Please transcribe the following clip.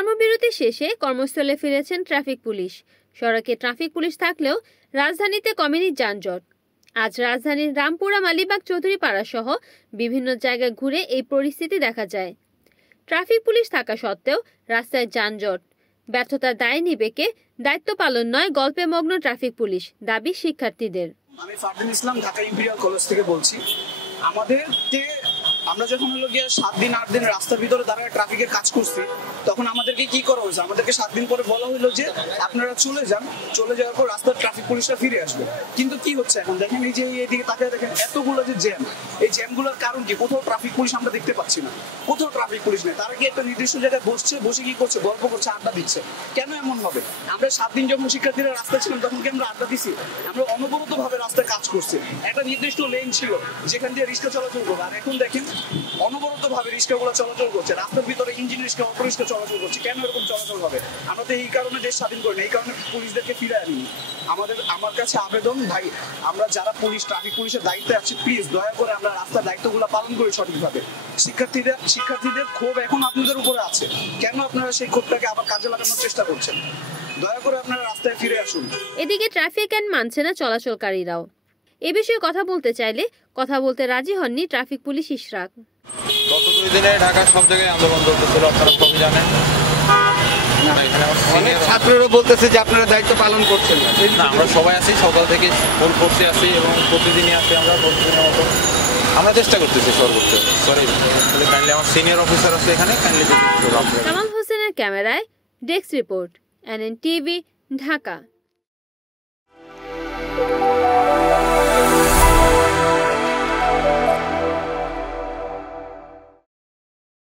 কর্মবিরতি শেষে কর্মস্থলে ফিরেছেন ট্রাফিক পুলিশ। সড়কে ট্রাফিক পুলিশ থাকলেও রাজধানীতে কমেনি যানজট। আজ রাজধানীর রামপুরা, মালিবাগ, চৌধুরীপাড়া সহ বিভিন্ন জায়গায় ঘুরে এই পরিস্থিতি দেখা যায়। ট্রাফিক পুলিশ থাকা সত্ত্বেও রাস্তায় যানজট। ব্যর্থতার দায় নিবে কে? দায়িত্ব পালন নয়, গল্পে মগ্ন ট্রাফিক পুলিশ, দাবি শিক্ষার্থীদের। আমি ফারদিন ইসলাম, ঢাকা ইম্পেরিয়াল কলেজ থেকে বলছি। আমরা যখন হলো গিয়ে 7 দিন 8 দিন রাস্তার ভিতরে দাঁড়ায় ট্রাফিকের কাজ করছি, তখন আমাদেরকে কি করা হয়েছে? আমাদেরকে 7 দিন পরে বলা হলো যে আপনারা চলে যান, চলে যাওয়ার পর রাস্তার ট্রাফিক পুলিশরা ফিরে আসবে। কিন্তু কি হচ্ছে এখন দেখেন, এই যে এইদিকে তাকিয়ে দেখেন এতগুলো যে জ্যাম, এই জ্যামগুলোর কারণ কি? কোথাও ট্রাফিক পুলিশ আমরা দেখতে পাচ্ছি না, কোথাও ট্রাফিক পুলিশ নেই। তারা কি একটা নির্দিষ্ট জায়গায় বসে কি করছে? গল্প করছে, আড্ডা দিচ্ছে। কেন এমন হবে? আমরা 7 দিন যখন শিক্ষার্থীরা রাস্তায় ছিলাম তখন কি আমরা আড্ডা দিছি? আমরা অনবরত ভাবে রাস্তায় কাজ করছি। একটা নির্দিষ্ট লেন ছিল যেখান দিয়ে রিক্সা চলাচল করবে, আর এখন দেখেন অনবরত ভাবে রিক্সাগুলো চলাচল করছে। রাস্তার ভিতরে ইঞ্জিন রিক্সা, অটো রিক্সা চলাচল করছে। কেন এরকম চলাচল হবে? আমরা তো এই কারণে দেশ স্বাধীন করি না, এই কারণে পুলিশদেরকে ফিরে আনি। আমার কাছে আবেদন, ভাই আমরা যারা ট্রাফিক পুলিশের দায়িত্বে আছি, প্লিজ দয়া করে আমরা রাস্তার দায়িত্বগুলো পালন করি সঠিকভাবে। শিক্ষার্থীদের ক্ষোভ এখন আপনাদের উপরে আছে, কেন আপনারা সেই ক্ষোভটাকে আবার কাজে লাগানোর চেষ্টা করছেন? দয়া করে আপনারা রাস্তায় ফিরে আসুন। এদিকে ট্রাফিক আইন মানছে না চলাচলকারীরাও। এ বিষয়ে কথা বলতে চাইলে কথা বলতে রাজি হননি ট্রাফিক পুলিশ ইশরাক। গত 2 দিনে ঢাকার সব জায়গায় আন্দোলন চলতেছিল, আপনারা সবই জানেন। ছাত্ররা বলতেছে যে আপনারা দায়িত্ব পালন করছেন না। আমরা সবাই আছি, সকাল থেকে ফোন করতে আসি এবং প্রতিদিনই আসি। আমরা প্রতিদিনের মতো আমরা চেষ্টা করতেছি সর্বোচ্চ। সরি, কাইন্ডলি আমার সিনিয়র অফিসার আছে এখানে, কাইন্ডলি। কামাল হোসেনের ক্যামেরায় desk report, NN TV, Dhaka.